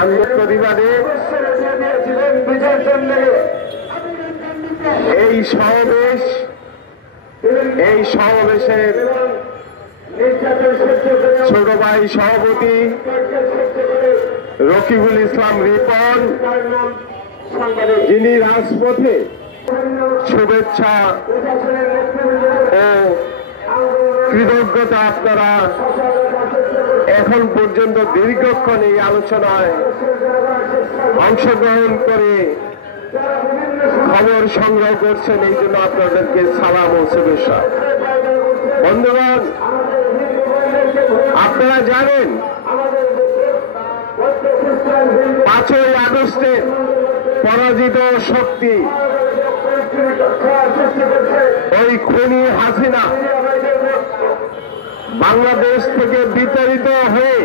আমি প্রতিবাদে এই সমাবেশের ছোট ভাই সভাপতি রকিবুল ইসলাম রিপন, যিনি রাজপথে শুভেচ্ছা ও কৃতজ্ঞতা আপনারা এখন পর্যন্ত দীর্ঘক্ষণ এই আলোচনায় অংশগ্রহণ করে খবর সংগ্রহ করছেন, এই জন্য আপনাদেরকে সালাম ও শুভেচ্ছা। বন্ধুগণ, আপনারা জানেন 5ই আগস্টের পরাজিত শক্তি ওই খুনি হাসিনা বাংলাদেশ থেকে বিতাড়িত হয়ে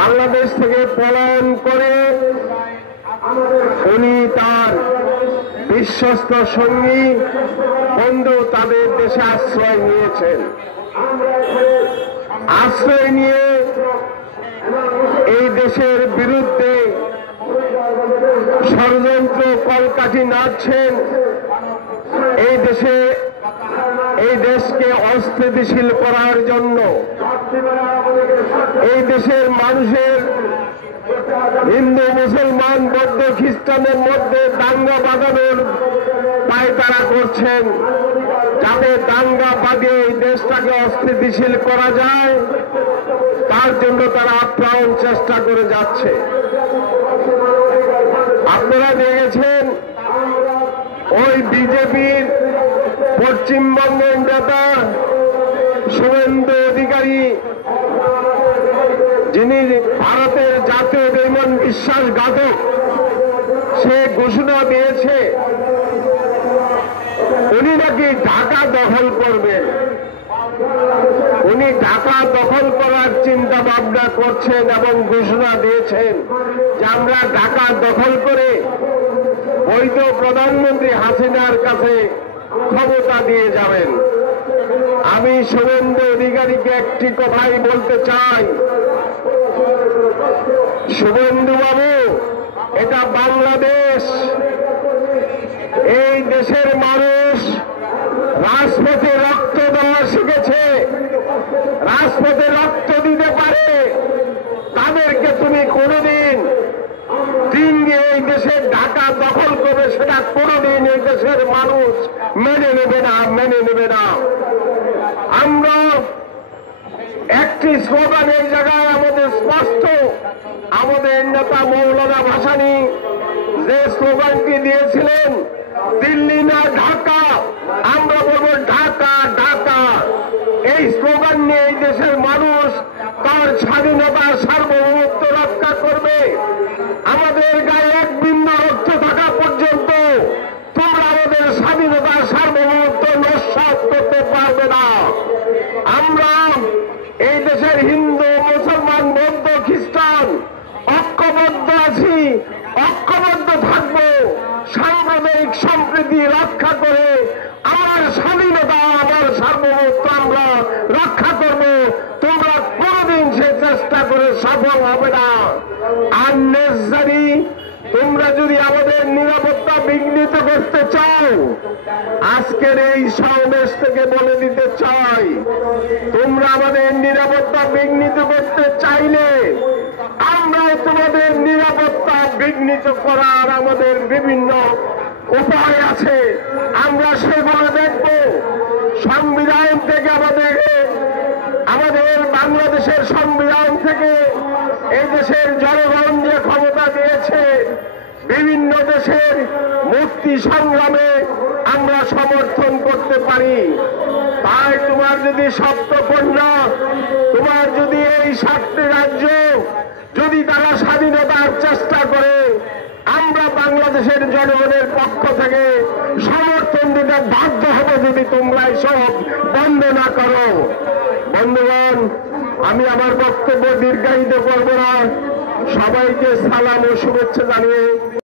বাংলাদেশ থেকে পলায়ন করে উনি তার বিশ্বস্ত সঙ্গী বন্ধু তাদের দেশে আশ্রয় নিয়েছেন। আশ্রয় নিয়ে এই দেশের বিরুদ্ধে ষড়যন্ত্র কলকাঠি নাড়ছেন। এই দেশকে অস্থিতিশীল করার জন্য, এই দেশের মানুষের হিন্দু মুসলমান বৌদ্ধ খ্রিস্টানের মধ্যে দাঙ্গা বাঁধানোর পায়তারা করছেন, যাতে দাঙ্গা বাঁধিয়ে এই দেশটাকে অস্থিতিশীল করা যায়, তার জন্য তারা আপ্রাণ চেষ্টা করে যাচ্ছে। আপনারা দেখেছেন ওই বিজেপির পশ্চিমবঙ্গের নেতা শুভেন্দু অধিকারী, যিনি ভারতের জাতীয় বেঈমান বিশ্বাসঘাতক, সে ঘোষণা দিয়েছে উনি নাকি ঢাকা দখল করবেন। উনি ঢাকা দখল করার চিন্তা ভাবনা করছেন এবং ঘোষণা দিয়েছেন যে আমরা ঢাকা দখল করে বৈধ প্রধানমন্ত্রী হাসিনার কাছে ক্ষমতা দিয়ে যাবেন। আমি শুভেন্দু অধিকারীকে একটি কথাই বলতে চাই, শুভেন্দু বাবু, এটা বাংলাদেশ। এই দেশের মানুষ রাজপথে রক্ত দেওয়া শিখেছে, রাজপথে রক্ত দিতে পারে। তাদেরকে তুমি কোনোদিন দিয়ে এই দেশের ঢাকা দখল করবে, সেটা কোনোদিন এই দেশের মানুষ মেনে নেবে না। আমরা একটি স্লোগান এই জায়গায় আমাদের স্পষ্ট, আমাদের নেতা মৌলানা ভাসানী যে স্লোগানটি দিয়েছিলেন, দিল্লি না ঢাকা, আমরা বলবো ঢাকা ঢাকা। এই স্লোগান নিয়ে এই দেশের মানুষ তার স্বাধীনতা সার্বভৌমত্ব রক্ষা করবে। আমাদের গায়ে এক বিন্দু রক্ত থাকা পর্যন্ত তোমরা আমাদের স্বাধীনতা সার্বভৌমত্ব নস্যাৎ করতে পারবে না। আমরা এই দেশের হিন্দু মুসলমান বৌদ্ধ খ্রিস্টান ঐক্যবদ্ধ আছি, ঐক্যবদ্ধ থাকবো। সাম্প্রদায়িক সম্প্রীতি রক্ষা করে আমার স্বাধীনতা, আমার সার্বভৌমত্ব আমরা রক্ষা করব। তোমরা কোনদিন সে চেষ্টা করে সফল হবে না। আননেসেসারি তোমরা যদি আমাদের নিরাপত্তা বিঘ্নিত করতে চাও, আজকের এই সমাবেশ থেকে বলে দিতে চাই, তোমরা আমাদের নিরাপত্তা বিঘ্নিত করতে চাইলে আমরাও তোমাদের নিরাপত্তা বিঘ্নিত করার আমাদের বিভিন্ন উপায় আছে, আমরা সেগুলো দেখব। সংবিধান থেকে আমাদের বাংলাদেশের সংবিধান থেকে এই দেশের জনগণ যে ক্ষমতা দিয়েছে, বিভিন্ন দেশের মুক্তি সংগ্রামে আমরা সমর্থন করতে পারি। তাই তোমার যদি সপ্তকন্যা, তোমার যদি এই 7টি রাজ্য যদি তারা স্বাধীনতার চেষ্টা করে, আমরা বাংলাদেশের জনগণের পক্ষ থেকে সমর্থন দিতে বাধ্য হবে যদি তোমরা এসব বন্ধ না করো। বন্ধুগণ, আমি আমার বক্তব্য দীর্ঘায়িত করব না। সবাইকে সালাম ও শুভেচ্ছা জানিয়ে